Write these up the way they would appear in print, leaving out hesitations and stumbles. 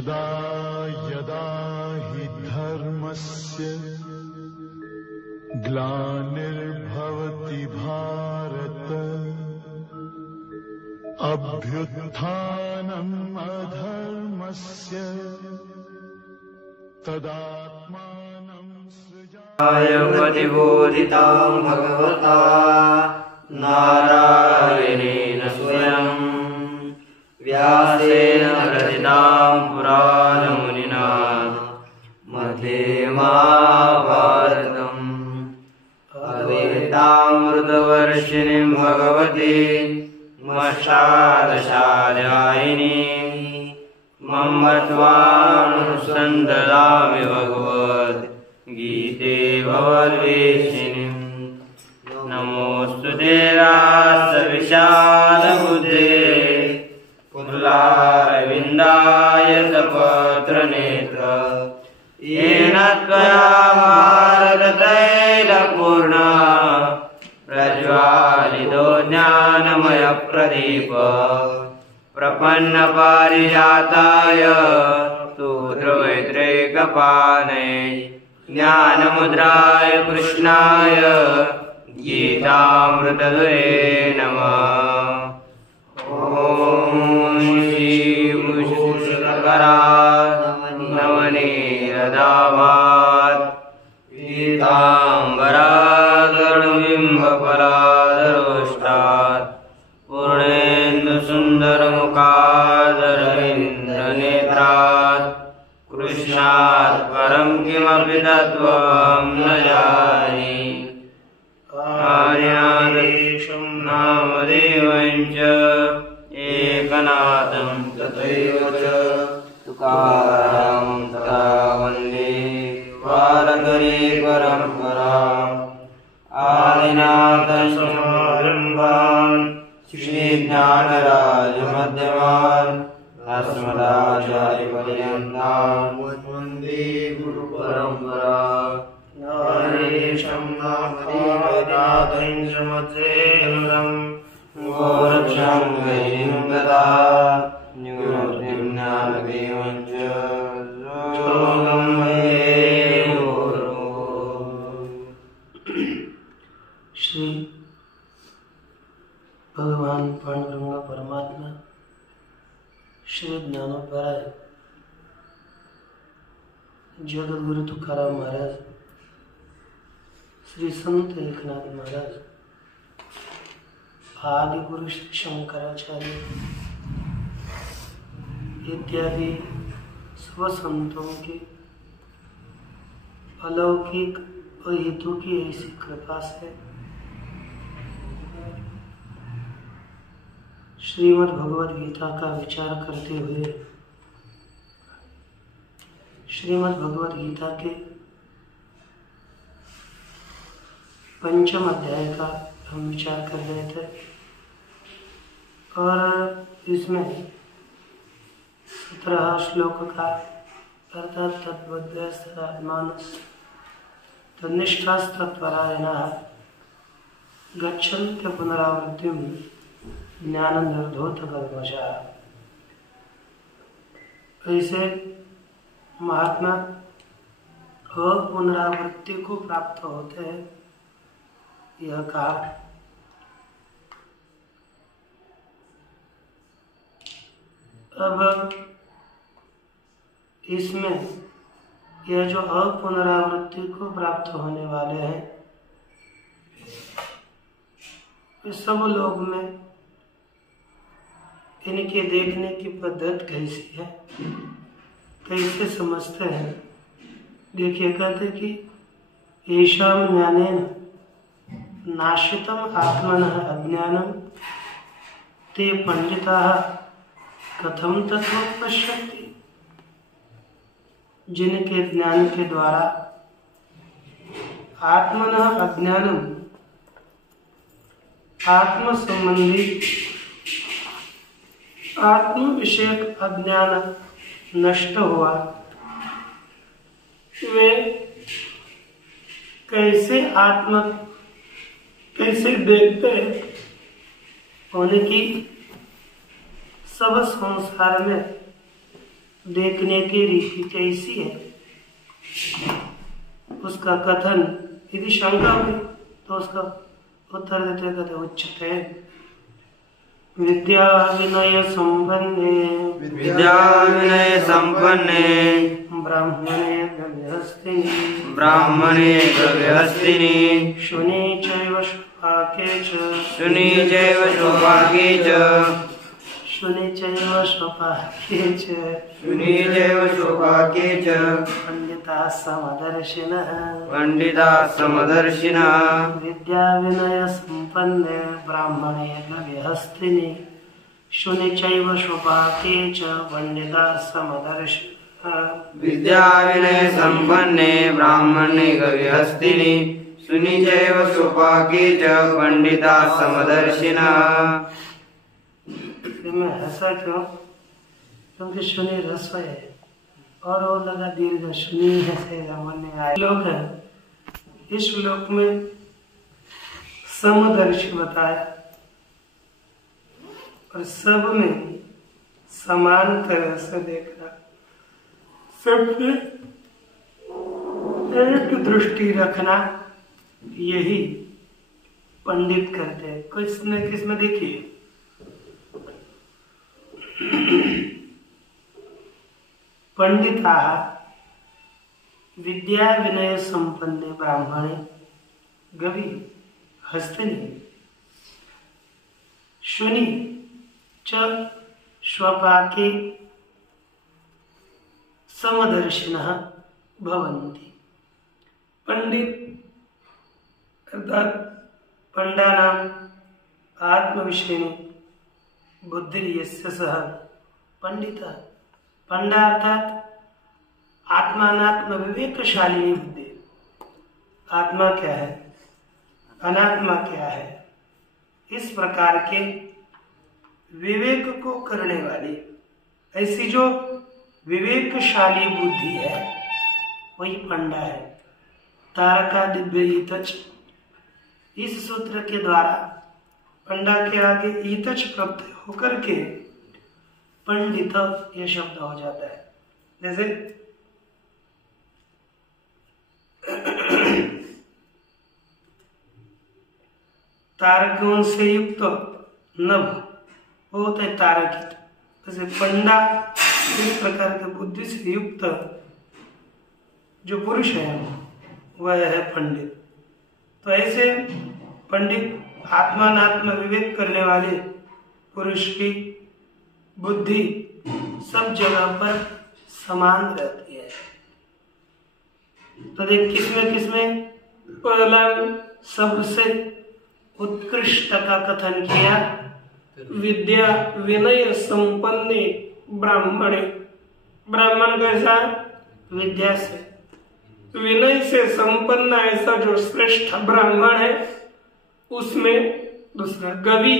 यदा यदा हि धर्मस्य ग्लानिर्भवति भारत अभ्युत्थानम् अधर्मस्य तदात्मानं सृजामि। प्रतिबोधितां भगवता नारायणेन स्वयं व्यासेन रचितां पुराणमुनिना मध्ये महाभारतम् अद्वैतामृतवर्षिणीं भगवतीं मशालशालायिनीं मम्मत्वानुसन्ददामि भगवद्गीते भवद्वेषिणीं। नमोऽस्तु ते व्यासविशालबुद्धे पुल्लारविन्दायतपत्रनेत्र येन त्वया भारततैलपूर्णा प्रज्वालितो ज्ञानमयप्रदीप प्रपन्नपारिजाताय स्तोत्रवैत्रैकपाणये ज्ञानमुद्राय कृष्णाय गीतामृतदये नमः। ॐ श्रीभूषणकरात् नवनीरदावात् पीताम्बरागरुडबिम्बफलाधरोष्टात् पूर्णेन्दुसुन्दरमुखादरविन्द्रनेत्रात् कृष्णात् परं किमपि तत्त्वं न जाने। आर्यादेशं नामदेवं च एकनाथं तथैव च तुकारां तथा वन्दे वारकरी परम्पराम्। आदिनाथसमारम्भान् श्रीज्ञानराजमध्यमान् अस्मदाचार्यपर्यन्तान् वन्दे गुरुपरम्पराम्। नारेशं नामदेवनाथं च मध्येन्द्रं गोरक्षं वैरिं ददा निवृत्तिं ज्ञानदेवं च योगं वन्दे गुरुः। श्री भगवान पांडुरंग परमात्मा श्री ज्ञानोबराय जगत गुरु तुकाराम महाराज, श्री संत एकनाथ महाराज, आदि गुरु श्री शंकराचार्य इत्यादि सब संतों के अलौकिक और हितों की ऐसी कृपा से श्रीमद् भगवद गीता का विचार करते हुए श्रीमद् भगवद गीता के पंचम अध्याय का हम विचार कर रहे थे और इसमें 17 श्लोक का अर्थात तत्वद्वयमानस तन्निष्ठास्तत्परायणाः गच्छन्त्य पुनरावृत्तिं ज्ञाननिर्धूतकल्मषाः। ऐसे महात्मा पुनरावृत्ति को प्राप्त होते हैं, यह कहा। अब इसमें यह जो अपुनरावृत्ति को प्राप्त होने वाले हैं, इस सब लोग में इनके देखने की पद्धति कैसी है, कैसे समझते हैं। देखिए, कहते कि येषां ज्ञानेन नाशितम् आत्मनः अज्ञानं ते पंडिताः कथं तत्त्वं पश्यन्ति। जिनके ज्ञान के द्वारा आत्मनः अज्ञानम आत्म संबंधी आत्म विषयक अज्ञान नष्ट हुआ, वे कैसे देखते हैं उनकी सब संसार में देखने की रीति कैसी है, उसका कथन यदि शंका हुई तो उसका उत्तर देते कहते उच्चते विद्या विनय संपन्ने ब्राह्मणे गृहस्थिनि शुनि चैव स्वपाके च पंडिताः समदर्शिनः विद्या विनय संपन्ने ब्राह्मणे गृहस्थिनि शुनि चैव स्वपाके च पंडिताः समदर्शिनः विद्या विनय संपन्ने ब्राह्मणे गृहस्थिनि शुनि चैव स्वपाके च पंडिताः समदर्शिनः। मैं हंसा क्यों? क्योंकि शुनि रस्व है और वो लगा दीर्घ शुनि है मन में आया श्लोक है। इस श्लोक में समदर्शी बताया और सब में समान तरह से देखना, सबने एक दृष्टि रखना, यही पंडित करते हैं। किसमें देखिए पंडिताः विद्या विनय संपन्ने ब्राह्मणे गवि हस्तिनि शुनि च स्वपाके समदर्शिनः भवन्ति। पंडित अर्थात पंडानां आत्मविषयिणी बुद्धिर्यस्य सः पंडितः। पंडा अर्थात आत्मानात्म विवेकशालिनी बुद्धि। आत्मा क्या है, अनात्मा क्या है, इस प्रकार के विवेक को करने वाली ऐसी जो विवेकशाली बुद्धि है वही पंडा है। तारका दिव्य ईतच, इस सूत्र के द्वारा पंडा के आगे ईतच प्रत्यय होकर के पंडित यह शब्द हो जाता है। जैसे तारकों से युक्त नभ वो होता है तारकित। जैसे पंडा इस प्रकार के बुद्धि से युक्त जो पुरुष है वह है पंडित। तो ऐसे पंडित आत्मानात्म विवेक करने वाले पुरुष की बुद्धि सब जगह पर समान रहती है। तो देख किसमें पहला सबसे उत्कृष्ट का कथन किया, विद्या विनय संपन्ने ब्राह्मणे। ब्राह्मण कैसा? विद्या से विनय से संपन्न ऐसा जो श्रेष्ठ ब्राह्मण है उसमें दूसरा गवि,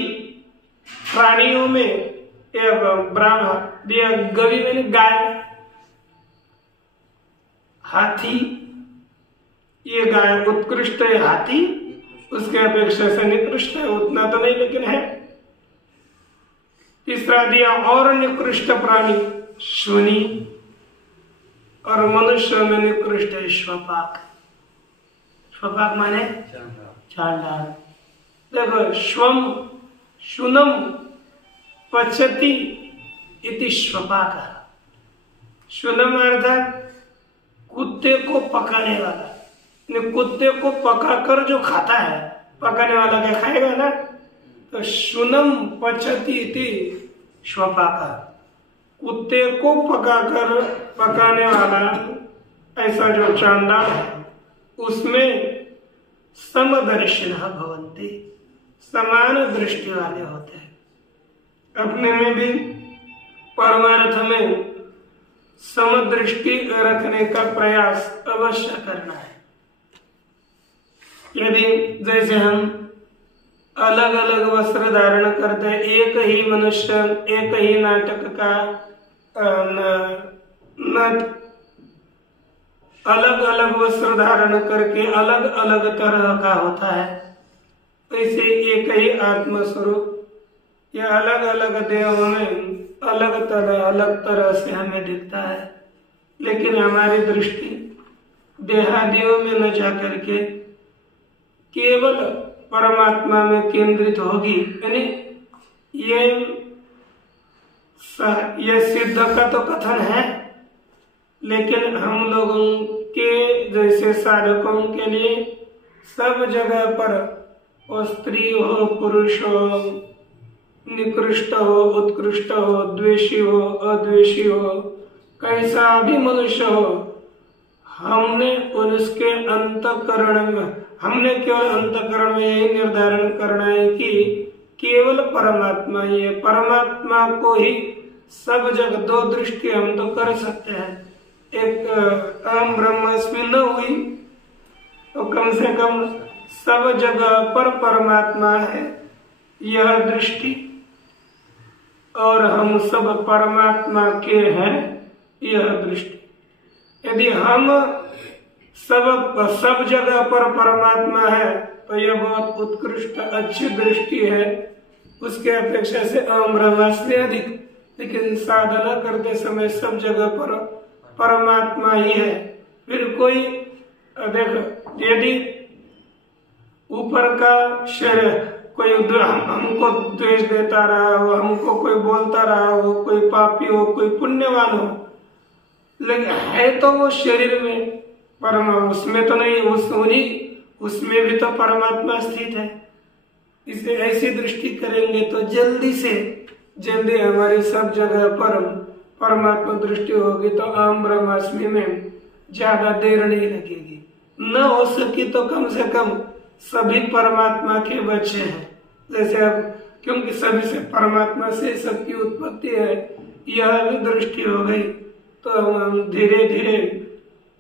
प्राणियों में ब्राह्मण, गवि मैंने गाय, हाथी, ये गाय उत्कृष्ट है, हाथी उसके अपेक्षा से निकृष्ट है, उतना तो नहीं लेकिन है। तीसरा दिया और निकृष्ट प्राणी शुनि, और मनुष्य में निकृष्ट है श्वपाक। श्वपाक माने चांडाल। देखो श्वम शुनम पचति इति श्वपाक। शुनम अर्थात कुत्ते को पकाने वाला, कुत्ते को पकाकर जो खाता है, पकाने वाला क्या खाएगा ना, तो शुनम पचति इति श्वपाक। कुत्ते को पकाकर पकाने वाला ऐसा जो चांडाल है उसमें समदर्शिनः भवन्ति, समान दृष्टि वाले होते हैं। अपने में भी परमार्थ में समदृष्टि रखने का प्रयास अवश्य करना है। यदि जैसे हम अलग अलग वस्त्र धारण करते हैं, एक ही मनुष्य एक ही नाटक का अलग अलग वस्त्र धारण करके अलग अलग तरह का होता है, वैसे एक ही आत्म स्वरूप या अलग अलग देहों में अलग तरह से हमें दिखता है, लेकिन हमारी दृष्टि देहादियों में न जाकर के केवल परमात्मा में केंद्रित होगी। यानी ये सिद्ध का तो कथन है, लेकिन हम लोगों के जैसे साधकों के लिए सब जगह पर वो स्त्री हो, पुरुष हो, निकृष्ट हो, उत्कृष्ट हो, द्वेषी हो, अद्वेषी हो, कैसा भी मनुष्य हो, हमने केवल अंतःकरण में यही निर्धारण करना है कि केवल परमात्मा ही है। परमात्मा को ही सब जगह, दो दृष्टि हम तो कर सकते हैं। एक अहम ब्रह्मास्मि न हुई तो कम से कम सब जगह पर परमात्मा है, यह दृष्टि, और हम सब परमात्मा के हैं, यह दृष्टि। यदि हम सब जगह पर परमात्मा है तो यह बहुत उत्कृष्ट अच्छी दृष्टि है, उसके अपेक्षा से अहम ब्रह्मास्मि अधिक। लेकिन साधना करते समय सब जगह पर परमात्मा ही है। फिर कोई देखो, यदि ऊपर का शरीर कोई हमको द्वेष देता रहा हो, हमको कोई बोलता रहा हो, कोई पापी हो, कोई पुण्यवान हो, लेकिन है तो वो शरीर में उसमें तो नहीं, उसमें भी तो परमात्मा स्थित है। इसे ऐसी दृष्टि करेंगे तो जल्दी हमारी सब जगह पर परमात्मा दृष्टि होगी, तो अहम ब्रह्मास्मि में ज्यादा देर नहीं लगेगी। न हो सकी तो कम से कम सभी परमात्मा के बच्चे हैं। जैसे अब क्योंकि सभी से परमात्मा से सबकी उत्पत्ति है, यह भी दृष्टि हो गई तो हम धीरे धीरे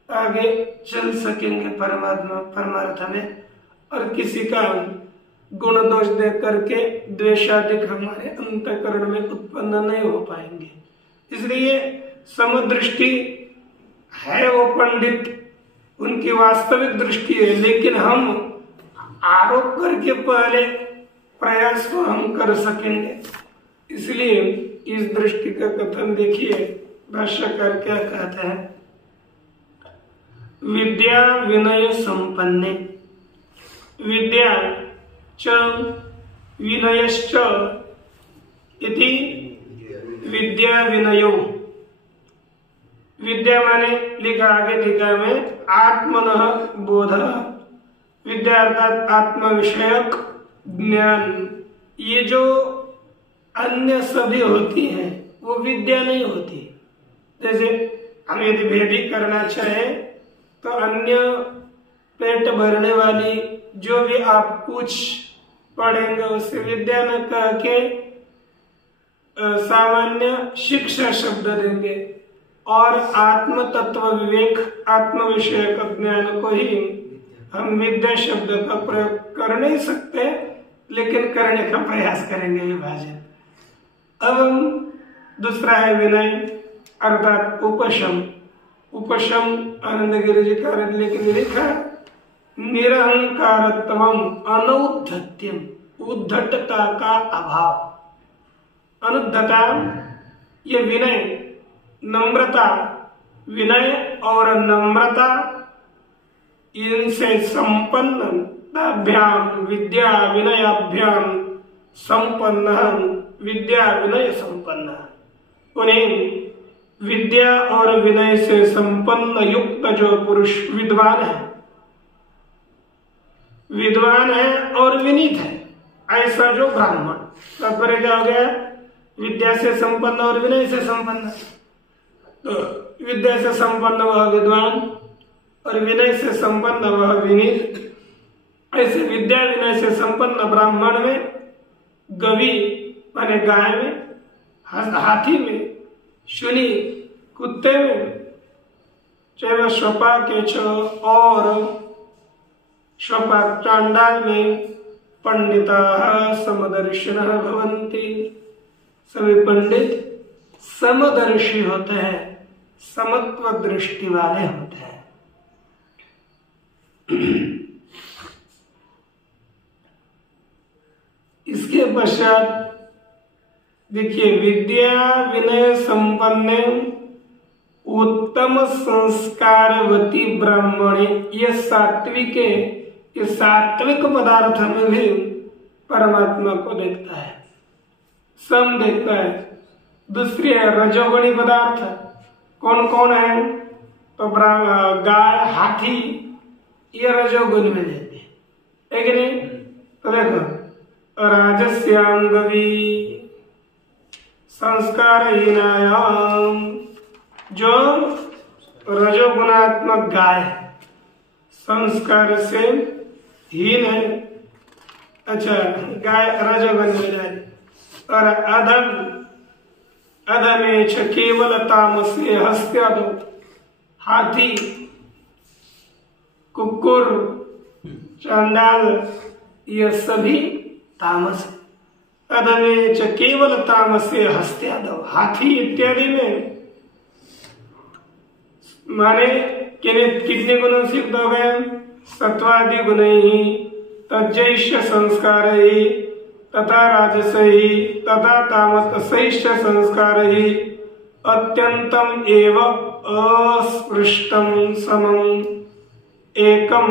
आगे चल सकेंगे परमार्थ में, और किसी का गुण दोष देख करके द्वेषादिक हमारे अंतःकरण में उत्पन्न नहीं हो पाएंगे। इसलिए समदृष्टि है वो पंडित, उनकी वास्तविक दृष्टि है, लेकिन हम आरोप करके पहले प्रयास को हम कर सकेंगे। इसलिए इस दृष्टि का कथन देखिए, भाष्यकार क्या कहते हैं। विद्या विनय संपन्ने, विद्या च विनयश्च इति विद्या विनयो। विद्या माने लिखा आगे टीका में आत्मनः बोध, विद्या अर्थात आत्म विषयक ज्ञान। ये जो अन्य सभी होती हैं वो विद्या नहीं होती। जैसे हम यदि भेदी करना चाहे तो अन्य पेट भरने वाली जो भी आप कुछ पढ़ेंगे उसे विद्या न कह के सामान्य शिक्षा शब्द देंगे, और आत्म तत्व विवेक आत्म विषय का ज्ञान को ही हम विद्या शब्द का प्रयोग कर नहीं सकते, लेकिन करने का प्रयास करेंगे विभाजन। अब हम दूसरा है विनय अर्थात उपशम। उपशम आनंद गिरि जी का लेकिन लिखा निरहंकारत्वम अनौद्धत्यम, उद्धटता का अभाव। अनुद्धता ये विनय, नम्रता, विनय और नम्रता इनसे संपन्नताभ्याम विद्या विनयाभ्याम संपन्न, विद्या विनय संपन्न। उन्हें विद्या और विनय से संपन्न युक्त जो पुरुष विद्वान है और विनीत है, ऐसा जो ब्राह्मण। तात्पर्य क्या हो गया? विद्या से संपन्न और विनय से संपन्न। तो विद्या से संपन्न वह विद्वान और विनय से संपन्न वह विनीत। ऐसे विद्या विनय से संपन्न ब्राह्मण में गवी माने गाय में, हाथी में, शूनी कुत्ते में, चैव श्वपाके च और श्वपाक चांडाल में पंडिताः समदर्शिनः भवन्ति। सभी पंडित समदर्शी होते हैं, समत्व दृष्टि वाले होते हैं। इसके पश्चात देखिए, विद्या विनय संपन्न उत्तम संस्कारवती ब्राह्मणे, ये सात्विक है, ये सात्विक पदार्थ में भी परमात्मा को देखता है, सम देखता है। दूसरी है रजोगुणी पदार्थ, कौन कौन है? तो गाय, हाथी, ये रजोगुण में देते हैं, है कि नहीं? तो देखो, राजस्यांगवी संस्कारहीनायाम, जो रजोगुणात्मक गाय संस्कार से हीन है, अच्छा गाय रजोगुण में जाए। और अधमे छ केवल तामसे हस्त्यादो, हाथी, कुकुर, चांडाल, ये सभी तामस। अधमे च केवल तामसे हस्त्यादो, हाथी इत्यादि में माने कितने गुणों से युक्त हो गए? सत्वादि गुण ही, तज्जैष्य संस्कार ही, तथा राजस ही, तथा तामसैष्य संस्कार ही, अत्यंतम एव अस्पृष्टम समम एकम।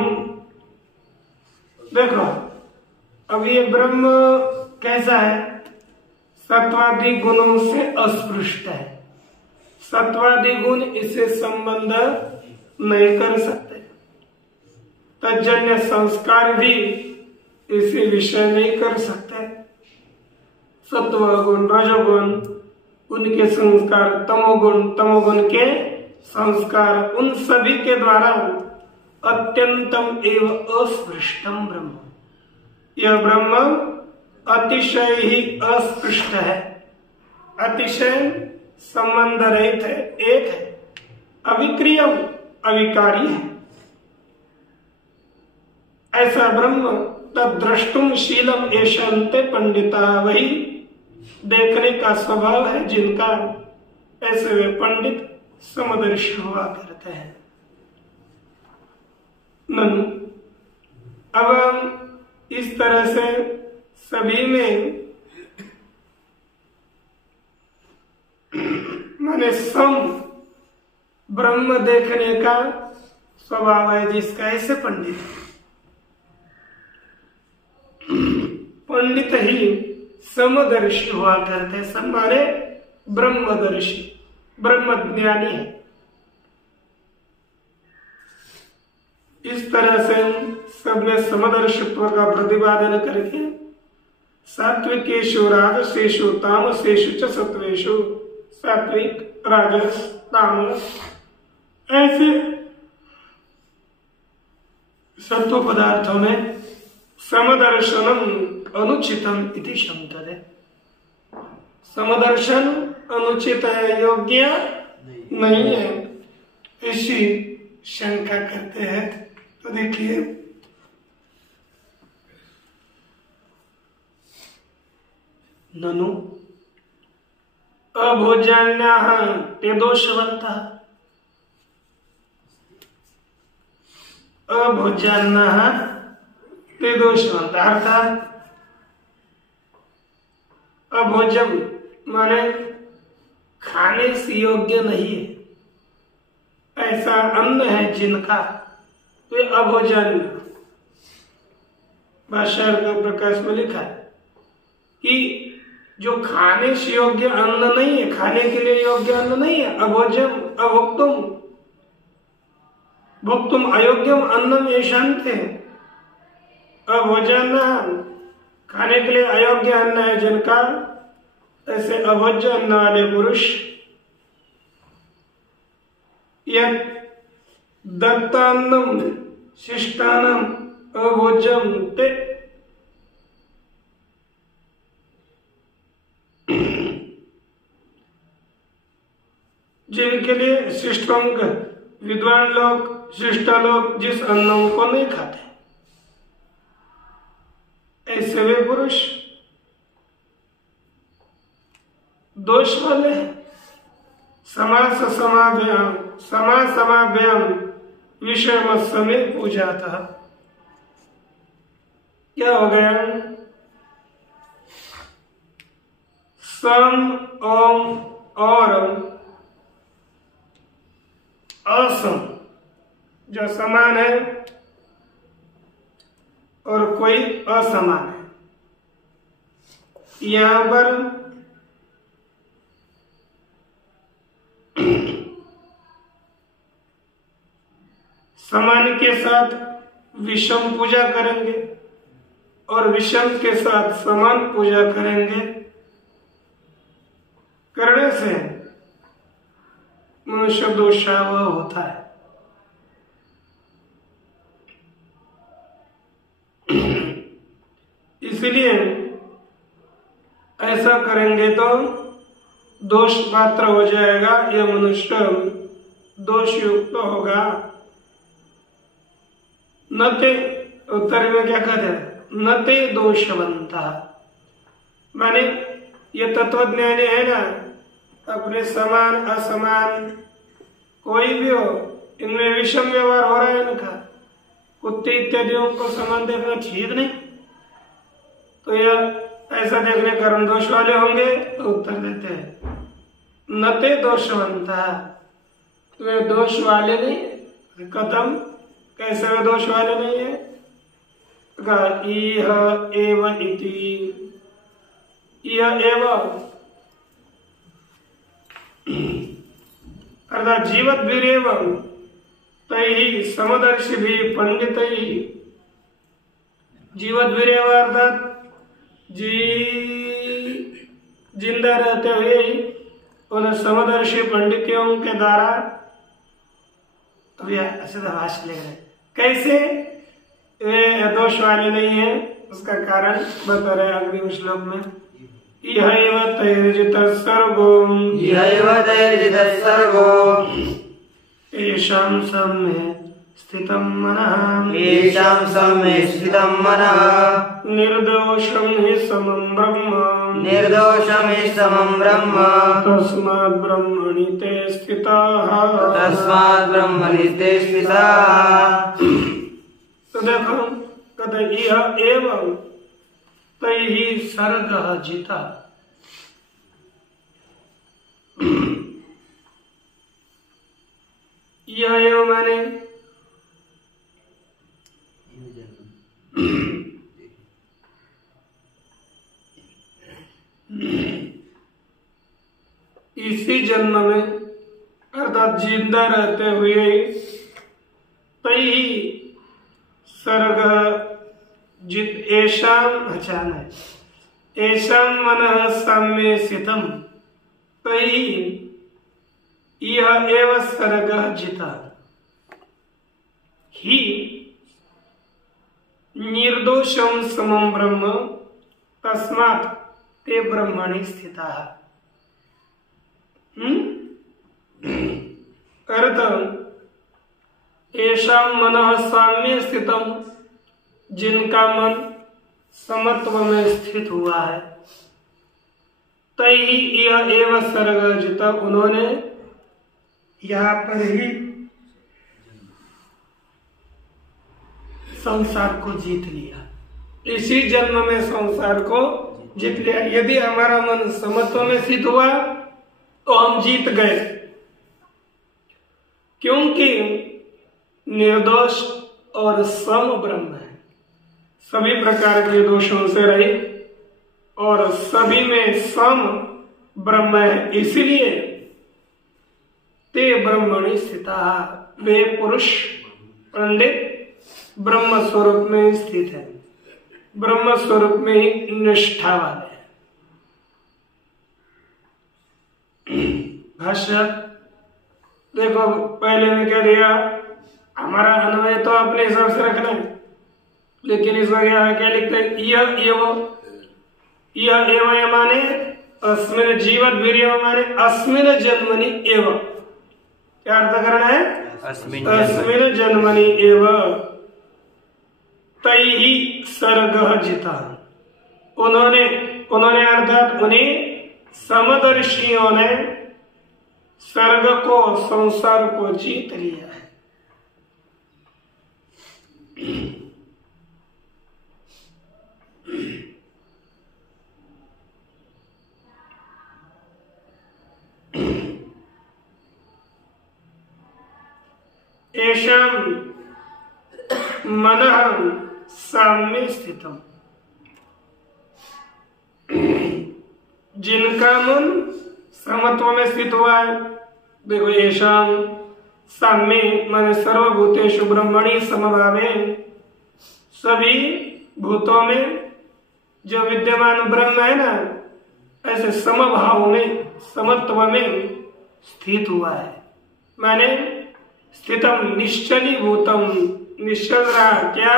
देखो, अब ये ब्रह्म कैसा है? सत्वादि गुणों से अस्पृष्ट है। सत्वादि गुण इसे संबंध नहीं कर सकते, तज्जन्य संस्कार भी इसे विषय नहीं कर सकते। सत्व गुण, रजोगुण, उनके संस्कार, तमोगुण के संस्कार, उन सभी के द्वारा अत्यंतम एव अस्पृष्टम ब्रह्म, यह ब्रह्म अतिशय ही अस्पृष्ट है, अतिशय संबंध रहित है, एक है, अविक्रिय, अविकारी है। ऐसा ब्रह्म तद्द्रष्टुम शीलम एषन्ते पंडिता, वही देखने का स्वभाव है जिनका, ऐसे वे पंडित समदर्शी हुआ करते हैं। ननु, अब हम इस तरह से सभी में माने सम ब्रह्म देखने का स्वभाव है जिसका, ऐसे पंडित, पंडित ही समदर्शी हुआ करते, सब माने ब्रह्मदर्शी, ब्रह्मज्ञानी है। इस तरह से सब में समदर्शित्व का प्रतिपादन करके सात्विकेषु राजसेषु तामसेषु च सत्वेषु, सात्विक, राजस, तामस, ऐसे सत्व पदार्थों में समदर्शनम अनुचितम इति शंकते। समदर्शन अनुचित है, योग्य नहीं है, ऐसी शंका करते हैं। तो देखिए, ननु अभोज्यान्याः ते दोषवन्तः, अभोज्यान्याः ते दोषवन्तः, अर्थात अभोजन माने खाने से योग्य नहीं है, ऐसा अन्न है जिनका, वे अभोजन। भाष्यकार का प्रकाश में लिखा है कि जो खाने से योग्य अन्न नहीं है, खाने के लिए योग्य अन्न नहीं है, अभोजन, अभोक्तुम, भोक्तुम अयोग्यम अन्नम येषान्ते, अभोजन खाने के लिए अयोग्य अन्न है जिनका, ऐसे अभोज्य अन्न वाले पुरुष यह दत्तान्नम शिष्टान्नम अभोज्यम ते, जिनके लिए शिष्टांग विद्वान लोग, शिष्ट लोग जिस अन्नों को नहीं खाते, ऐसे वे पुरुष दोष वाले हैं। समास समाभ्याम, समासमाभ्याम विषय मत समय पूजा था। क्या हो गया? सम ओम और असम, जो समान है और कोई असमान है। यहां पर समान के साथ विषम पूजा करेंगे और विषम के साथ समान पूजा करेंगे। करने से मनुष्य दोषावह होता है। इसलिए ऐसा करेंगे तो दोष पात्र हो जाएगा, यह मनुष्य दोष युक्त होगा। न ते उत्तर में क्या कहते हैं, न ते दोषवंता, माने ये तत्वज्ञानी है ना, अपने समान असमान कोई भी हो, इनमें विषम व्यवहार हो रहा है इनका, कुत्ते इत्यादियों को समान देखना ठीक नहीं, तो यह ऐसा देखने कारण दोष वाले होंगे। तो उत्तर देते हैं न ते दोषवंता, तो वे दोष वाले नहीं। कदम कैसे वे दोष वाले नहीं है, इह एव इति, यह एव अर्थात जीवद्भिरेव तैहि समदर्शिभिः पंडितैः, जीवद्भिरेव अर्थात जिंदा रहते हुए उन समदर्शी पंडितों के द्वारा, अभी ऐसे भाष्य लिख रहे कैसे वे दोष वाले नहीं है, उसका कारण बता रहे अगले श्लोक में। इहैव तैर्जितः सर्गो, इहैव तैर्जितः सर्गो, येषां सम्मे स्थितं मनः, येषां सम्मे स्थितं मनः, निर्दोषं हि समं ब्रह्म, निर्दोषं हि समं ब्रह्म, तस्मात् ब्रह्मणि ते स्थिताः, तस्मात् ब्रह्मणि ते स्थिताः। तो देखो कहते इह एवं तैहि सर्गः जिता, यह एवं माने इसी जन्म में अर्थात जिंदा रहते हुए तैहि सर्ग जित ऐशाम अचानक ऐशाम मनः साम्ये स्थितम तैहि यह एव सर्ग जिता ही निर्दोषम समं ब्रह्म तस्मात् ते ब्रह्मणि स्थिताः। अर्थ येषां मनः साम्ये स्थितम, जिनका मन समत्व में स्थित हुआ है, तैहि यह एव सर्ग जिता, उन्होंने यहाँ पर ही संसार को जीत लिया, इसी जन्म में संसार को जीत लिया। यदि हमारा मन समत्व में स्थित हुआ तो हम जीत गए, क्योंकि निर्दोष और सम ब्रह्म है, सभी प्रकार के दोषों से रहित और सभी में सम ब्रह्म है। इसलिए ते ब्रह्मणि स्थिताः, वे पुरुष पंडित ब्रह्म स्वरूप में स्थित है, ब्रह्म स्वरूप में ही निष्ठा वाले हैं। भाष्य देखो, पहले में कह दिया हमारा अन्वय तो अपने हिसाब से रखना है, लेकिन इस वगैरह क्या लिखते हैं, यह एवं माने अस्मिन जीवद्भिर्यव माने अस्मिन जन्मनि एव, क्या अर्थ करना है, अस्मिन जन्मनि एव तैहि सर्गः जिता, उन्होंने अर्थात उन्हें समदर्शियों ने सर्ग को, संसार को जीत लिया है। येषां मनः साम्ये स्थितम्, जिनका मन समत्व में स्थित हुआ है। देखो, येषां साम्ये माने सर्वभूतेषु ब्रह्मणि समभावे, सभी भूतों में जो विद्यमान ब्रह्म है ना, ऐसे समभाव में, समत्व में स्थित हुआ है। माने स्थितम निश्चली भूतम, निश्चल रहा क्या?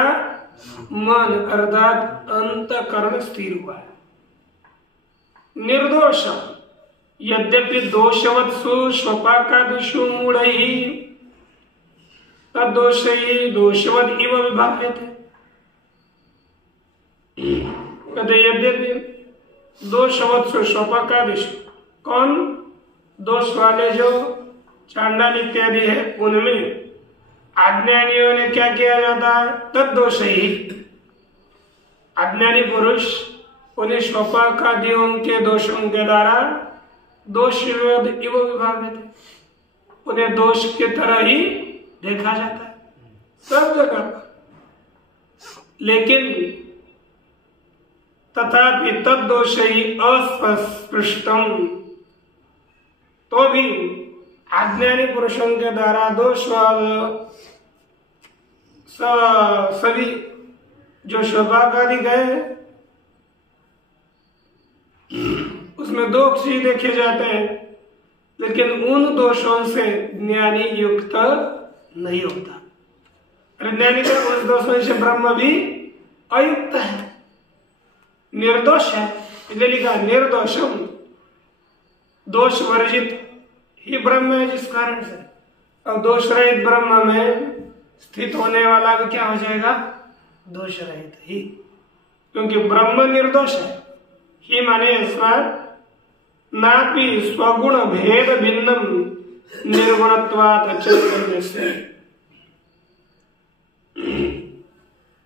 मन अर्थात अंतकरण स्थिर हुआ है। निर्दोषम, यद्यपि दोषवत्सु स्वपाकादिषु मूढ़ैः तद्दोषैः दोषवत् इव विभाव्यते। कहते यद्यपि दोषवत्सु स्वपाकादिषु, कौन? दोष वाले जो चांडाल इत्यादि है, उनमें अज्ञानियों ने क्या किया जाता है? तद्दोष ही। अज्ञानी पुरुष उन्हें स्वपाकादियों के दोषों के द्वारा दोष विरोध इव विभावित है, उन्हें दोष के तरह ही देखा जाता है सब जगह पर। लेकिन तथापि तद्दोष ही अस्पृष्टम, तो भी अज्ञानी पुरुषों के द्वारा दोष सभी जो स्वभागादि गए उसमें दोष ही देखे जाते हैं, लेकिन उन दोषों से ज्ञानी युक्त नहीं होता। अरे ज्ञानी का उस दोषों से ब्रह्म भी अयुक्त है, निर्दोष है। इसलिए लिखा निर्दोषम, दोष वर्जित ही ब्रह्म है, जिस कारण से अब दोष रहित ब्रह्म में स्थित होने वाला भी क्या हो जाएगा? दोष रहित ही, क्योंकि ब्रह्म निर्दोष है। ही माने इसमें नापि स्वगुण भेद भिन्नम निर्गुणत्वात् चैतन्य से,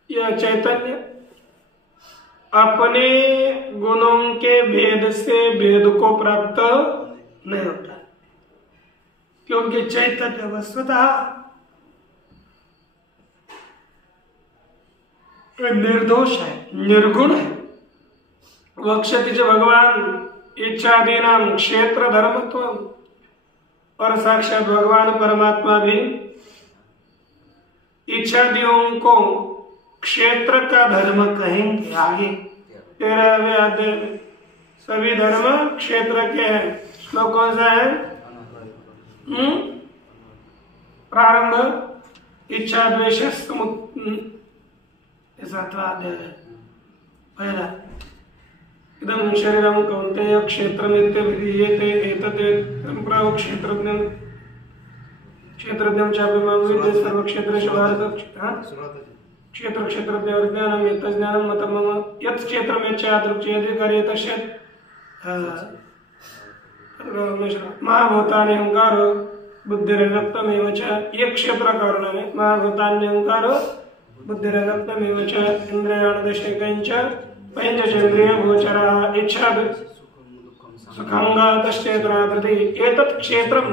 यह चैतन्य अपने गुणों के भेद से भेद को प्राप्त नहीं होता, क्योंकि चैतन्य वस्तुतः निर्दोष है, निर्गुण है। वक्षति च भगवान इच्छादीनां क्षेत्र धर्मत्व, और साक्षात भगवान परमात्मा भी इच्छादियों को क्षेत्र का धर्म कहेंगे। आगे 13वें अध्याय में सभी धर्म क्षेत्र के हैं। श्लोक कौन सा है? प्रारंभ इच्छा द्वेष पहला इदं शरीरं कौन्तेय क्षेत्रमित्यभिधीयते एतद् क्षेत्रज्ञं चापि मां विद्ये सर्वक्षेत्रेषु भारत क्षेत्र क्षेत्रज्ञ विज्ञानं यत् ज्ञानं मतं मम यत् क्षेत्रमेच्छादृक्ष्येदि तस्यत् महाभूतानि अहंकारो बुद्धिरव्यक्तमेव च, ये क्षेत्र का वर्णन है। महाभूतानि अहंकारो बुद्धिरव्यक्तमेव च इंद्रियाणदशैकञ्च पञ्चचेन्द्रिय गोचराः इच्छा सुखांगातश्चेतना प्रति एतत् क्षेत्रं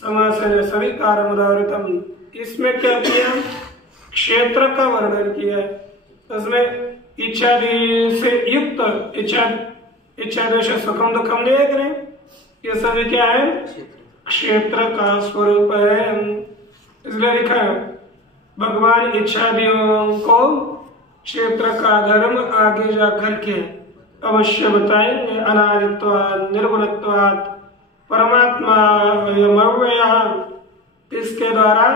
समासेन सविकारमुदाहृतम्। इसमें क्या किया? क्षेत्र का वर्णन किया। उसमें इच्छादि से युक्त इच्छा द्वेष सुखम दुखम नहीं करें, ये सभी क्या है? क्षेत्र का स्वरूप है। इसलिए लिखा है भगवान इच्छादियों को क्षेत्र का धर्म आगे जा करके अवश्य बताएंगे। अनादित्वात् निर्गुणत्वात् परमात्मा इसके द्वारा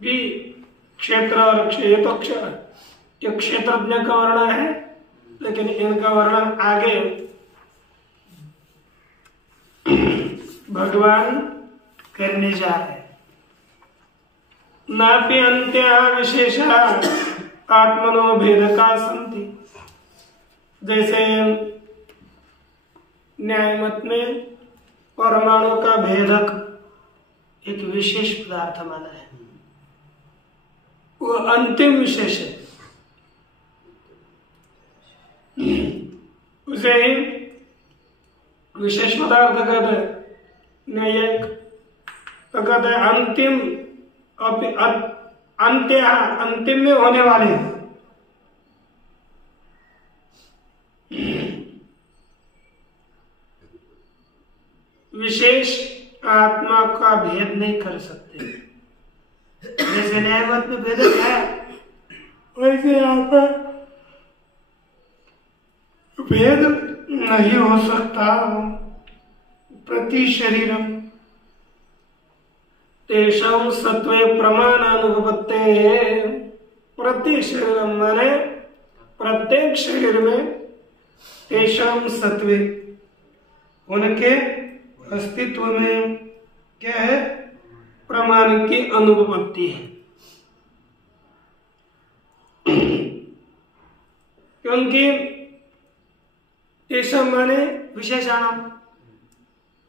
भी क्षेत्र और ये क्षेत्रज्ञ का वर्णन है, लेकिन इनका वर्णन आगे भगवान करने जा रहे हैं। नापि अन्त्या विशेषा आत्मनो भेदका सन्ति, जैसे न्याय मत में परमाणु का भेदक एक विशेष पदार्थ माना है, वो अंतिम विशेष है। उसे ही विशेष पदार्थ कहते हैं न्यायिक, तो कहते हैं अंतिम अंतिम में होने वाले हैं। विशेष आत्मा का भेद नहीं कर सकते। जैसे न्यायवत में भेदक है, वैसे यहाँ पर भेद नहीं हो सकता। प्रति शरीरम तेषां सत्वे प्रमाण अनुभवते। प्रति शरीरम माने प्रत्येक शरीर में तेषां सत्वे उनके अस्तित्व में क्या है? प्रमाण की अनुभूति है। क्योंकि तेषां माने विशेषण,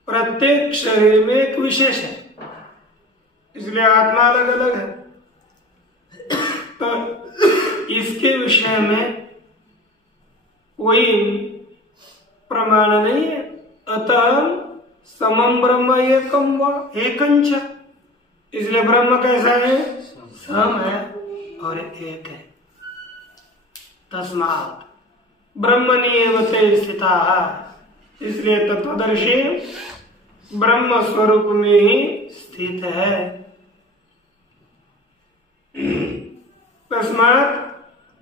प्रत्येक शरीर में एक विशेष है, इसलिए आत्मा अलग अलग है। तो इसके विषय में कोई प्रमाण नहीं है। अतः समम ब्रह्म एकम व एकंच, इसलिए ब्रह्म कैसा है? सम है और एक है। तस्मात् ब्रह्मण्येव स्थिताः, इसलिए तत्वदर्शी ब्रह्म स्वरूप में ही स्थित है। तस्मात्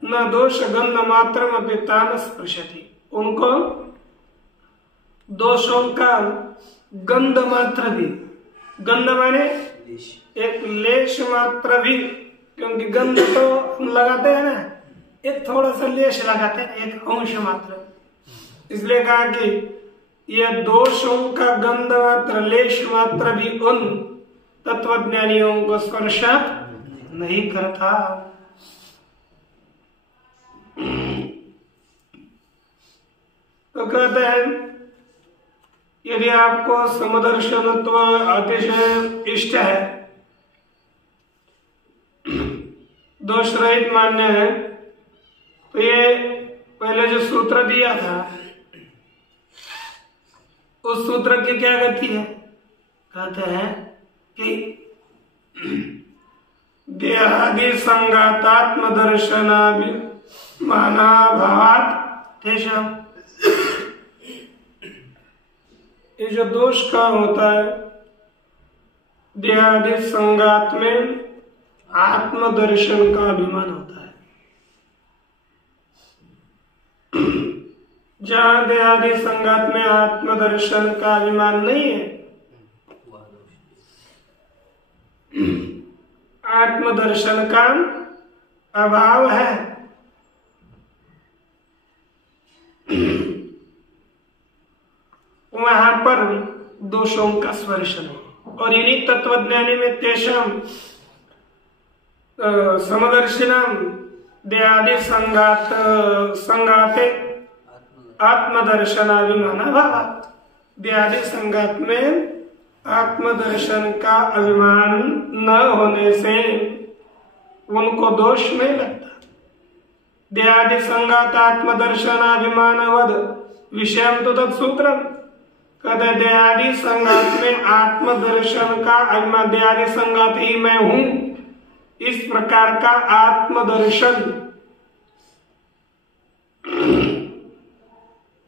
न दोष गंध मात्रम अपि तान स्पृशति, उनको दोषों का गंध मात्र भी, गंध माने एक लेश मात्र भी, क्योंकि गंध तो हम लगाते हैं ना, एक थोड़ा सा लेश लगाते हैं, एक अंश मात्र। इसलिए कहा कि यह दोषों का गंध मात्र, लेश मात्र भी उन तत्वज्ञानियों को स्पर्श नहीं करता। तो कहते हैं यदि आपको समदर्शनत्व अतिशय इष्ट है, दोष रहित मान्य है, तो ये पहले जो सूत्र दिया था उस सूत्र की क्या गति है? कहते हैं कि देहादि संगातात्म दर्शनाभिमानाभावात् तेषाम्, ये जो दोष का होता है देहादि संगात में आत्मदर्शन का अभिमान होता है। जहां देहादि संगात में आत्मदर्शन का अभिमान नहीं है, आत्मदर्शन का अभाव है, वहां पर दोषों का स्पर्श नहीं। और इन्हीं तत्वज्ञानी में तेषाम समदर्शिनाम देहादि संगाते आत्मदर्शनाभिमानाभावात्, देहादि संगात में आत्मदर्शन का अभिमान न होने से उनको दोष नहीं लगता। देहादि संगात आत्मदर्शनाभिमानवद विषयम तो तत्सूत्रम, कहते देहादि संगात में आत्मदर्शन का अभिमान, देहादि संगात ही मैं हूं, इस प्रकार का आत्मदर्शन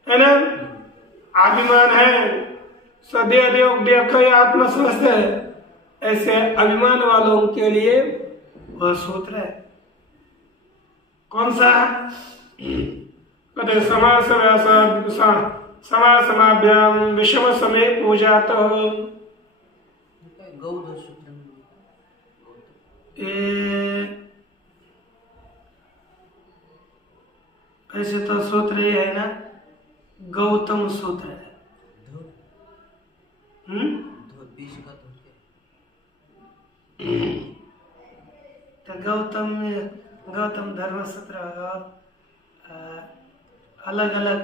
है ना, अभिमान है। सदैव देख आत्मा समझते है, ऐसे अभिमान वालों के लिए वह सूत्र है। कौन सा? कहते समासमाभ्याम विषम समय पूजा। तो ऐसे तो सूत्र ही है ना, गौतम सूत्र है। तो गौतम धर्म सूत्र, अलग अलग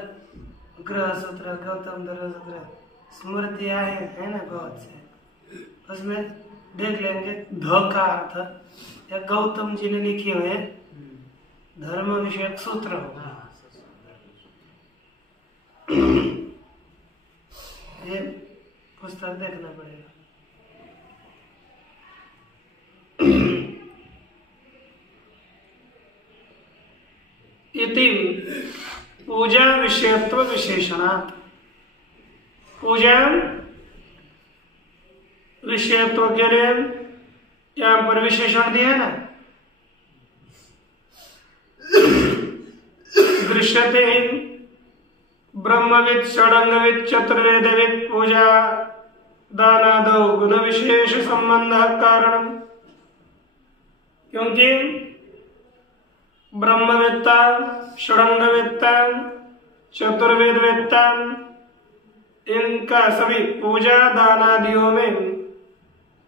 ग्रह सूत्र, गौतम धर्म सूत्र, स्मृतियां है ना बहुत से, उसमें देख लेंगे ध का अर्थ या गौतम जी ने लिखे हुए धर्म विषयक सूत्र होगा। ये पुस्तक देखना पड़ेगा। इति पूजा विषयत्व विशेषणात्। पूजा विषयत्व के लिए यहाँ पर विशेषण दिया ना, दृश्यते ब्रह्मविद षडंगविद चतुर्वेदविद पूजा दानादो गुण विशेष संबंध कारण। क्योंकि ब्रह्मवेत्ता, षडंगवेत्ता, चतुर्वेदवेत्ता, इनका सभी पूजा दान आदियों में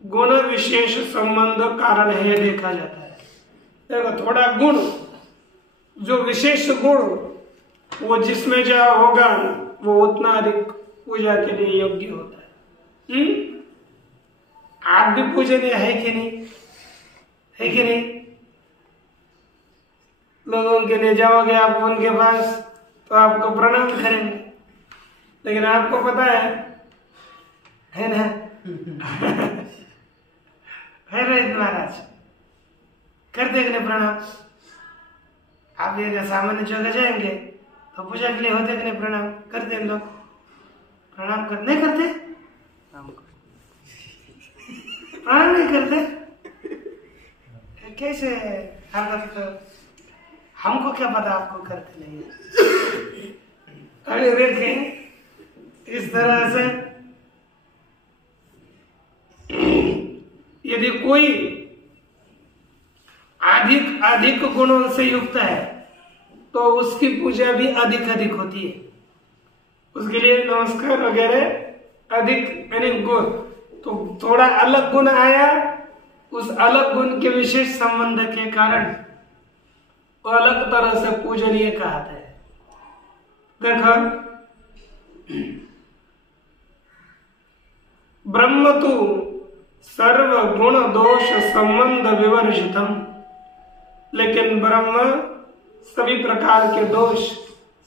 गुण विशेष संबंध कारण है देखा जाता है। देखो थोड़ा गुण, जो विशेष गुण वो जिसमें जो होगा वो उतना अधिक पूजा के लिए योग्य होता है। आप भी पूजनीय है कि नहीं? है कि नहीं? लोगों के लिए जाओगे आप उनके पास तो आपको प्रणाम करेंगे, लेकिन आपको पता है ना है रोहित महाराज कर देंगे प्रणाम। आप ये सामान्य जगह जाएंगे तो पूजा के लिए होते कि नहीं प्रणाम करते हैं लोग? प्रणाम कर नहीं करते? प्रणाम नहीं करते? कैसे? हमको क्या पता आपको करते नहीं है। अरे देखें इस तरह से यदि कोई अधिक गुणों से युक्त है तो उसकी पूजा भी अधिक होती है। उसके लिए नमस्कार वगैरह अधिक अनेक गुण, तो थोड़ा अलग गुण आया, उस अलग गुण के विशेष संबंध के कारण वो अलग तरह से पूजनीय कहते हैं। देखो ब्रह्म तो सर्व गुण दोष संबंध विवर्जितम, लेकिन ब्रह्म सभी प्रकार के दोष,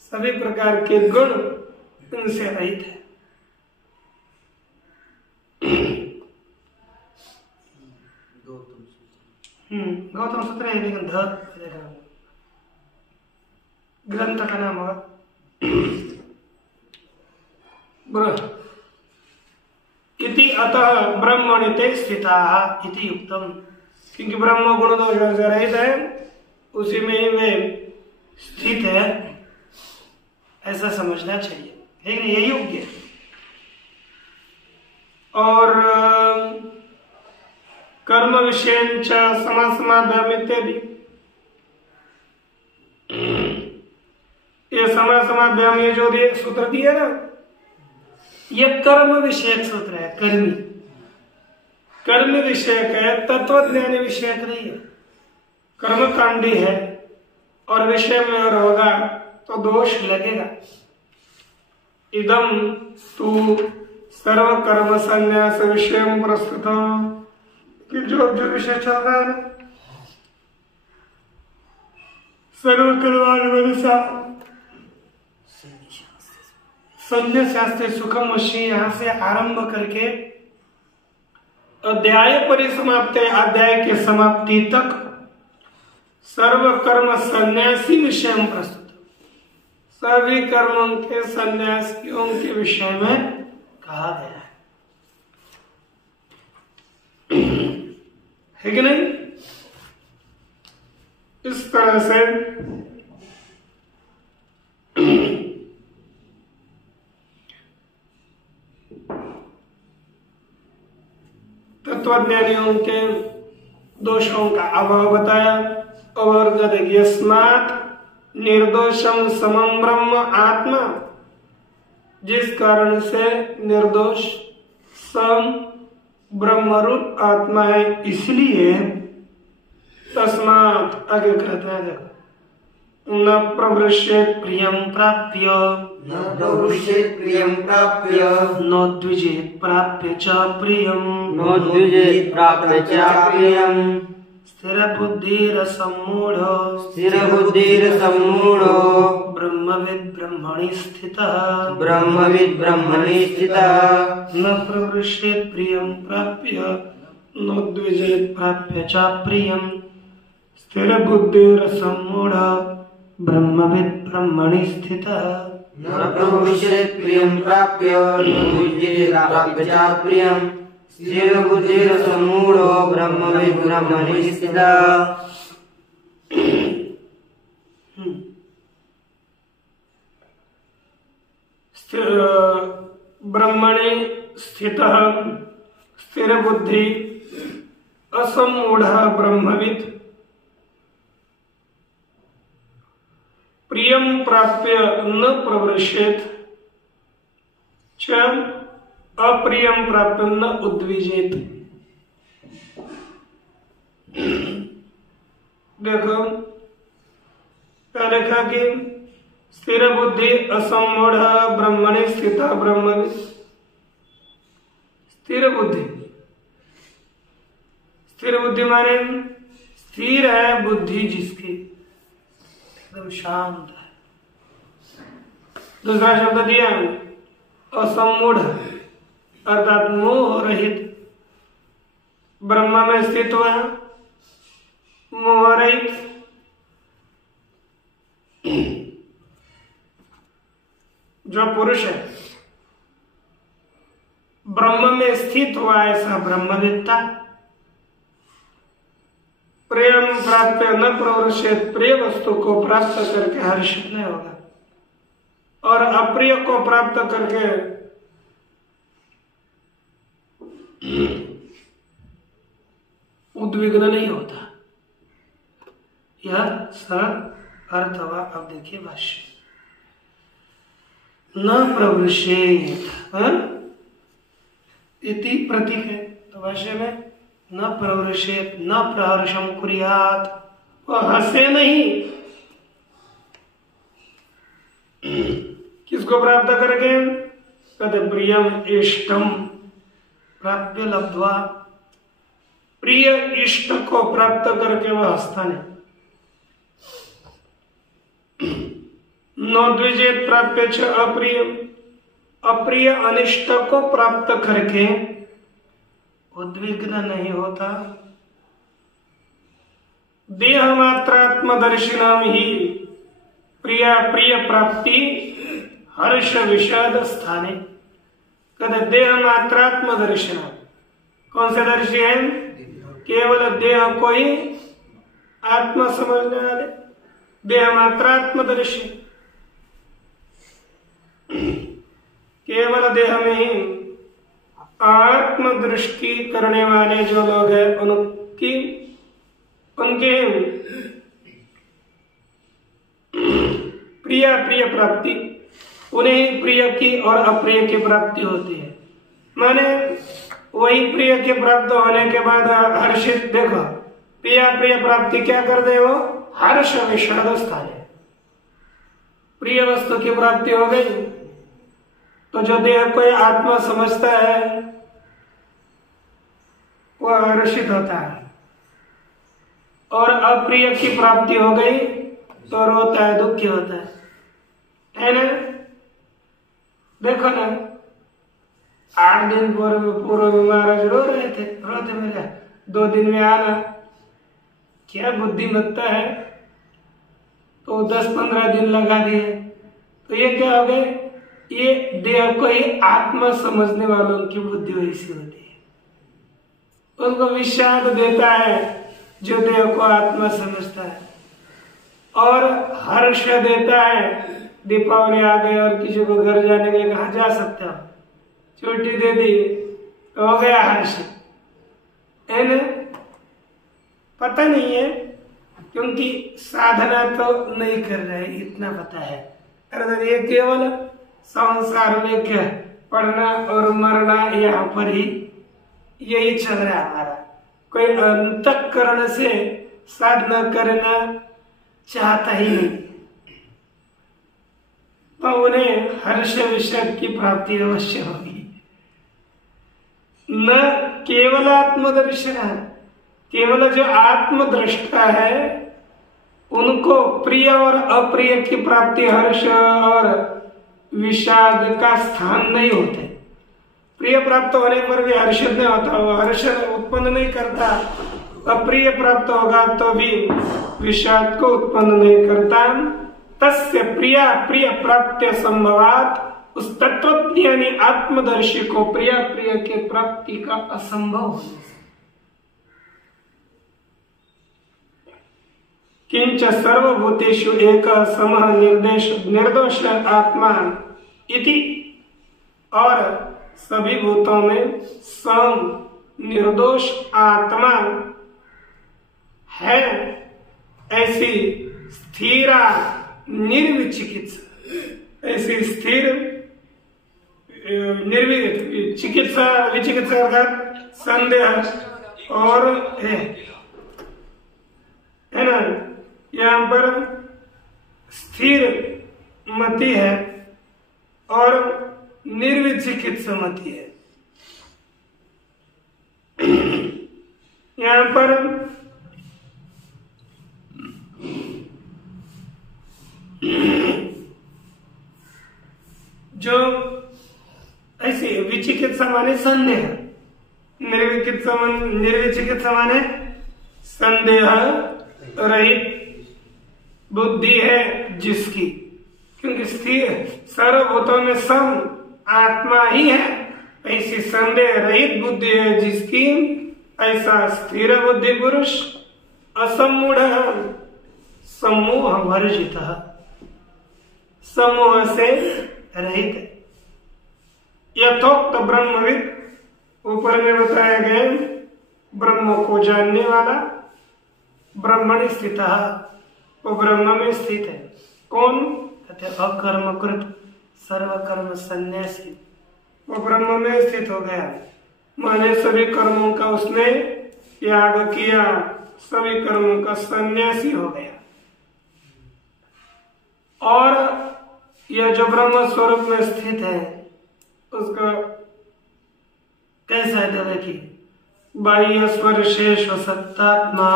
सभी प्रकार के गुण इनसे रहित है। गौतम सूत्र है, लेकिन ग्रंथ का नाम होगा इति अतः ब्रह्मणिते स्थिताः इति युक्तम। क्योंकि ब्रह्म गुण दोष से रहित है, उसी में ही वे स्थित है, ऐसा समझना चाहिए, लेकिन यही योग्य है। और कर्म विषय समासमाभ्याम इत्यादि, ये समासमाभ्याम ये जो सूत्र दिए ना, ये कर्म विषयक सूत्र है। कर्म विषयक है, तत्वज्ञान विषयक नहीं है। कर्म कांडी है और विषय में और होगा तो दोष लगेगा। इदम तू सर्व कर्म संन्यास विषय प्रस्तुत, कि जो विषय चल रहा है ना, सर्व कर्म संन्यासास्ते सुखम वशी, यहाँ से आरंभ करके अध्याय परिसमाप्ति, अध्याय के समाप्ति तक सर्व कर्म संन्यासी विषय में प्रस्तुत, सभी कर्मों के संन्यासियों के विषय में कहा गया है कि नहीं? इस तरह से तत्वज्ञानियों के दोषों का अभाव बताया। और यस्मात् निर्दोषम समम ब्रह्म आत्मा, जिस कारण से निर्दोष सम ब्रह्मरूप आत्मा है, इसलिए तस्मात् आगे कहते हैं, देखो न प्रवृष्येत् प्रियं प्राप्य, न प्रवृष्येत् प्रियं प्राप्य, नोद्विजेत् प्राप्य च प्रियं, नोद्विजेत् प्राप्य च प्रियं, स्थिरबुद्धिरसम्मूढो, स्थिरबुद्धिरसम्मूढो, ब्रह्मविद् ब्रह्मणि स्थितः, ब्रह्मविद् ब्रह्मणि स्थितः, न प्रवृष्येत् प्रियं प्राप्य, नोद्विजेत् प्राप्य च प्रियं, स्थिरबुद्धिरसम्मूढः, ब्रह्मविद् ब्रह्मणि स्थितः न प्रविशेत् प्रियं प्राप्य न युज्येत् प्राप्य च प्रियं स्थिरबुद्धिरसम्मूढो ब्रह्मविद् ब्रह्मणि स्थितः। ब्रह्मणि स्थितः स्थिर बुद्धि असम्मूढ़ ब्रह्मविद् प्रियं प्राप्य न प्रवृष्येत् च अप्रियं प्राप्य न उद्विजेत्। देखो क्या लिखा कि स्थिर बुद्धि असम्मूढ़ ब्रह्मणि स्थितः ब्रह्मविद्। स्थिर बुद्धि, स्थिर बुद्धि माने स्थिर है बुद्धि जिसकी, एकदम शांत है। दूसरा शब्द दिया असम्मूढ़ अर्थात मोह रहित, ब्रह्म में स्थित हुआ मोह रहित। जो पुरुष है ब्रह्म में स्थित हुआ ऐसा ब्रह्मविद्ता प्रेम प्राप्त न प्रवृष्येत्, प्रिय वस्तु को प्राप्त करके हर्षित नहीं होगा और अप्रिय को प्राप्त करके उद्विग्न नहीं होता। यह सरल अर्थ हुआ। अब देखिए भाष्य, न प्रवृष्येत् इति प्रतीक है, तो भाष्य में न प्रवृष्येत् न प्रहर्षं कुर्यात्, वो हंसे नहीं। किसको प्राप्त करके? कहते प्रियम इष्टम प्राप्य लब्ध्वा, प्रिय इष्ट को प्राप्त करके वह हंसता नहीं। न द्विजेत् प्राप्य च अप्रिय, अप्रिय अनिष्ट को प्राप्त करके उद्विग्न नहीं होता। देह मात्रात्मदर्शिनाम ही प्रिया प्रिय प्राप्ति हर्ष विषाद स्थाने। कहते देह मात्रात्म दर्शन, कौन से दर्शी है? केवल देह को ही आत्मा समझने वाले, देह मात्रात्म दर्शी। केवल देह में ही आत्म दृष्टि करने वाले जो लोग हैं उनके प्रिय प्रिय प्राप्ति, उन्हें प्रिय की और अप्रिय की प्राप्ति होती है। माने वही प्रिय के प्राप्त होने के बाद हर्षित, देखो प्रिय प्रिय प्राप्ति क्या कर दे, वो हर्ष विषाद स्थान है। प्रिय वस्तु की प्राप्ति हो गई तो जो देह को आत्मा समझता है वह हर्षित होता है, और अप्रिय की प्राप्ति हो गई तो रोता है, दुखी होता है ना? देखो ना, 8 दिन पूर्व में महाराज रो रहे थे, रोते मेरे 2 दिन में आना, क्या बुद्धिमत्ता है, तो 10-15 दिन लगा दिए। तो ये क्या हो गए? ये देह को ही आत्मा समझने वालों की बुद्धि वैसी होती है। उनको विषाद देता है जो देह को आत्मा समझता है, और हर्ष देता है। दीपावली आ गई और किसी को घर जाने के लिए कहा जा सकते हो, छुट्टी दे दी तो हो गया हर्ष, है ना? पता नहीं है, क्योंकि साधना तो नहीं कर रहे, इतना पता है। अरे ये केवल संसार में क्या पढ़ना और मरना, यहाँ पर ही यही चल रहा है हमारा। कोई अंतःकरण से साधना करना चाहता ही नहीं, तो उन्हें हर्ष विषय की प्राप्ति अवश्य होगी। न केवल आत्मदर्शन, केवल जो आत्मदृष्टा है उनको प्रिय और अप्रिय की प्राप्ति, हर्ष और विषाद का स्थान नहीं होते। प्रिय प्राप्त होने पर भी हर्षित नहीं होता, वो हर्ष उत्पन्न नहीं करता। अप्रिय प्राप्त होगा तो भी विषाद को उत्पन्न नहीं करता। तस्य प्रिया प्रिय प्राप्त्य संभवात, उस तत्वज्ञानी आत्मदर्शी को प्रिया प्रिय के प्राप्ति का असंभव होने से। किंच सर्वभूतेषु एक समः निर्दोष आत्मा इति, और सभी भूतों में सम निर्दोष आत्मा है, ऐसी स्थिरा निर्विचिकित्सा, ऐसी स्थिर चिकित्सा, विचिकित्सा अर्थात संदेह और है ना, यहाँ पर स्थिर मति है और निर्विचिकित्सा मति है। यहाँ पर जो ऐसे विचिकित्सा माने संदेह, निर्विचिकित्सा माने संदेह रहित बुद्धि है जिसकी, क्योंकि स्थिर सर्वभूतों में सम आत्मा ही है, ऐसी संदेह रहित बुद्धि है जिसकी, ऐसा स्थिर बुद्धि पुरुष असमूढ़ समूह वर्जित, समूह से रहित, यथोक्त ब्रह्मविद, ऊपर में बताया गया ब्रह्म को जानने वाला, ब्रह्मणि स्थित, वो ब्रह्म में स्थित है। कौन? कहते अकर्मकृत सर्वकर्म संन्यासी, वो ब्रह्म में स्थित हो गया, माने सभी कर्मों का उसने त्याग किया, सभी कर्मों का संन्यासी हो गया। और यह जो ब्रह्म स्वरूप में स्थित है उसका कैसा है? देखिए, बाह्य स्पर्शेषु सत्तात्मा,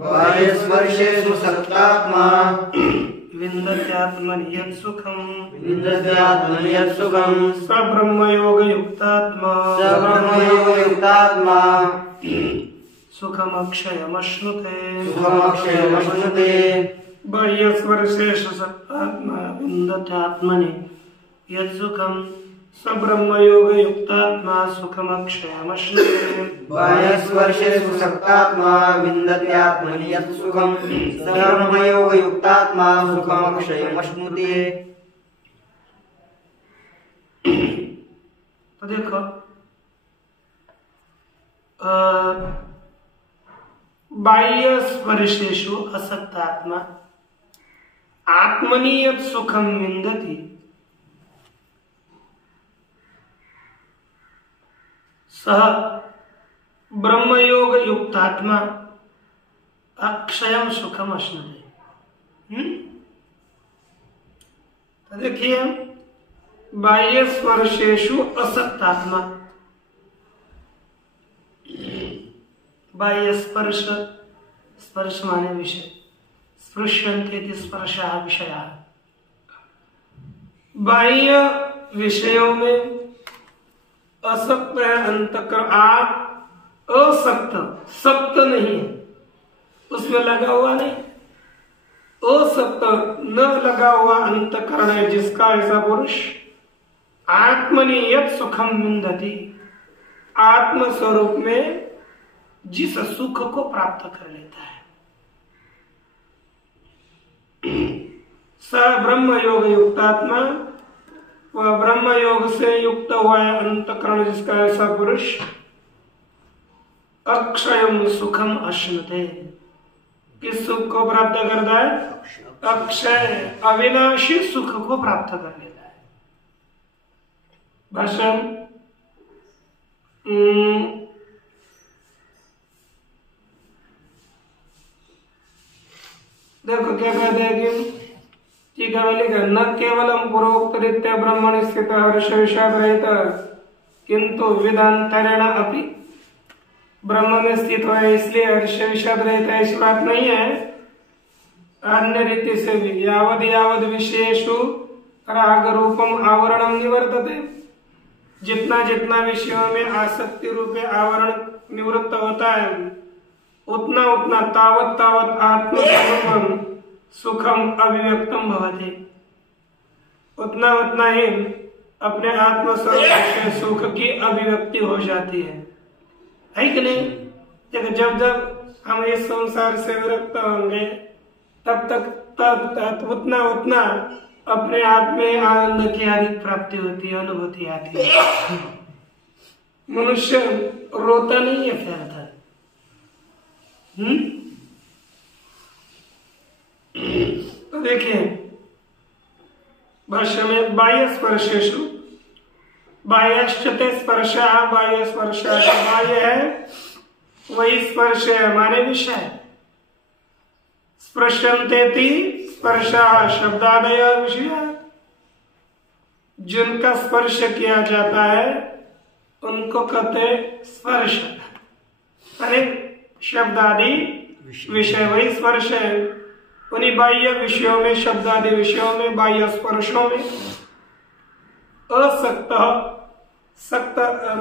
बाह्य स्पर्शेषु सत्तात्मा, विन्दत्यात्मनि यत् सुखम्, विन्दत्यात्मनि यत् सुखम्, स ब्रह्मयोग युक्तात्मा, स ब्रह्मयोग युक्तात्मा, सुखमक्षयमश्नुते, सुखमक्षयमश्नुते। बाह्य स्पर्शेषु सत्तात्मा विन्दत्यात्मनि यत् सुखम्, स ब्रह्मयोग युक्तात्मा सुखमक्षयमश्नुते। बाह्य स्पर्शेषु सत्तात्मा विन्दत्यात्मनि यत् सुखम्, स ब्रह्मयोग युक्तात्मा सुखमक्षयमश्नुते। तो देखो, बाह्य स्पर्शेषु असक्तात्मा आत्मनि यत् सुखम विन्दति, सह ब्रह्मयोग युक्तात्मा अक्षयम सुखम अश्नुते। तो देखिए, बाह्य स्पर्शेषु असक्तात्मा, बाह्य स्पर्श, स्पर्श माने विषय, स्पृश्यन्ते इति स्पर्शः विषयः, बाह्य विषयों में असक्त है अंतःकरण, आप असक्त, सक्त नहीं है, उसमें लगा हुआ नहीं, असक्त न लगा हुआ अंतःकरण है जिसका, ऐसा पुरुष आत्मनि यत् सुखम विन्दति, आत्म स्वरूप में जिस सुख को प्राप्त कर लेता है। स ब्रह्म योग युक्तात्मा, वह ब्रह्म योग से युक्त हुआ है अंतःकरण जिसका, ऐसा पुरुष अक्षयम सुखम अश्नुते, किस सुख को प्राप्त करता है? अक्षय अविनाशी सुख को प्राप्त कर लेता है। भाषण देखो क्या कहते हैं कि ठीक है, न केवलम पूर्वोक्त रीत्या ब्रह्मणि स्थित हर्ष विषाद रहित, किंतु वेदांतरेण अपि ब्रह्म में स्थित हो इसलिए हर्ष विषाद रहित है, ऐसी बात नहीं है। अन्य रीति से भी यावद यावद विषयेषु राग रूपम आवरणम निवर्तते, जितना जितना विषयों में आसक्ति रूपे आवरण निवृत्त होता है, उतना उतना तावत तावत आत्मस्वरूपम सुखम अभिव्यक्तम भवति, उतना उतना ही अपने आत्मस्वरूप के सुख की अभिव्यक्ति हो जाती है कि नहीं? देखो, जब जब हम इस संसार से विरक्त होंगे तब उतना उतना अपने आप में आनंद की अधिक प्राप्ति होती है, अनुभूति आती है। मनुष्य रोता नहीं है फिरता। तो देखिए भाष्य में बाह्य स्पर्शेषु बाह्यश्चते स्पर्शा, बाह्य स्पर्श बाह्य है वही स्पर्श है माने विषय। स्पर्शन्तेति स्पर्शा शब्दादय विषय, जिनका स्पर्श किया जाता है उनको कहते स्पर्श, अरे शब्दादि विषय वही स्पर्श है। उन्हीं बाह्य विषयों में, शब्दादि विषयों में, बाह्य स्पर्शों में असक्त सक्त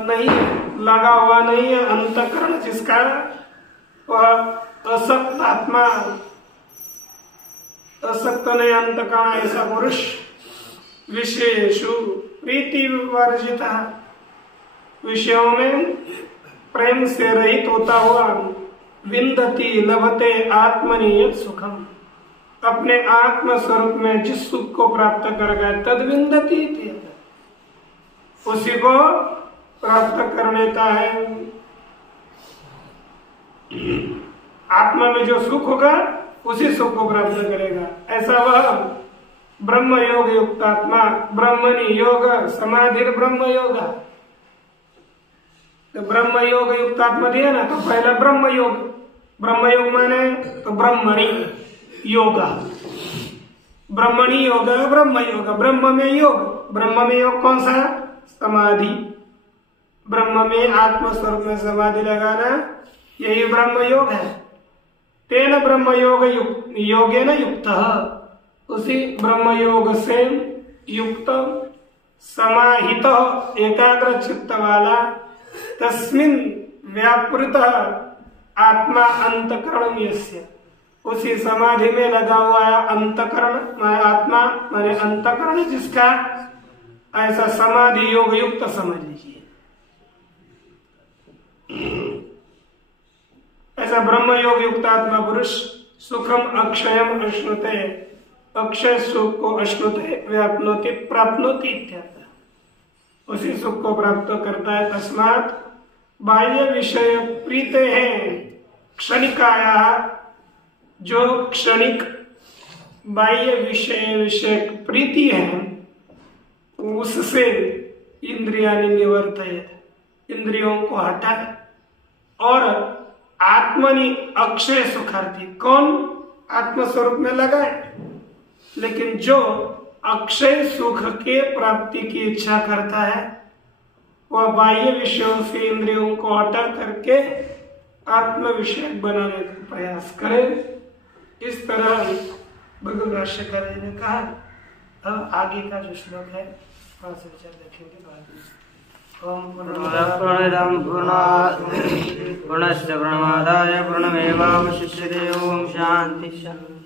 नहीं है, लगा हुआ नहीं है अंतःकरण जिसका, वह असक्त आत्मा, असक्त नहीं अंतःकरण ऐसा पुरुष विषयेषु प्रीति वर्जित, विषयों में प्रेम से रहित होता हुआ विन्दति लभते आत्मनि यत् सुखम, अपने आत्म स्वरूप में जिस सुख को प्राप्त कर गए तद विन्दति, उसी को प्राप्त कर लेता है। आत्मा में जो सुख होगा उसी सुख को प्राप्त करेगा। ऐसा वह ब्रह्म योग युक्त आत्मा, ब्रह्मणि योग समाधि ब्रह्म योग, तो ब्रह्म योग युक्त आत्मा दिया ना, तो पहला ब्रह्म योग माने तो ब्रह्मणि योग, ब्रह्मणि योग ब्रह्म योग, ब्रह्म में योग कौन सा? समाधि। ब्रह्म में आत्म स्वरूप में समाधि लगाना यही ब्रह्म योग है। तेन ब्रह्म योग योगेन युक्त, उसी ब्रह्म योग से युक्त समाहित एकाग्र चित्त वाला तस्मिन् व्यापृत आत्मा अंतकरण यस्य, उसी समाधि में लगा हुआ है अंतकरण आत्मा माने अंतकरण जिसका, ऐसा समाधि योग युक्त समझ लीजिए। ऐसा ब्रह्म योग युक्त आत्मा पुरुष सुखम अक्षयम अश्नुते, अक्षय सुख को अश्नुते व्याप्नोति प्राप्नोति इत्यादि, उसी सुख को प्राप्त करता है। तस्मात् बाह्य विषय प्रीते हैं क्षणिकाया, जो क्षणिक बाह्य विषय प्रीति है उससे इंद्रियानि निवर्तयेत, इंद्रियों को हटाए, और आत्मनि अक्षय सुखार्थी, कौन? आत्म स्वरूप में लगाए। लेकिन जो अक्षय सुख के प्राप्ति की इच्छा करता है वह बाह्य विषयों से इंद्रियों को हटा करके आत्म विषय बनाने का प्रयास करे। इस तरह भगवत भाष्यकार ने कहा। अब आगे का जो श्लोक है थोड़ा सा विचार देखेंगे बाद में। ओम पूर्णश्च पूर्णमादाय पूर्णमेवावशिष्यते। ओम शांति शांति।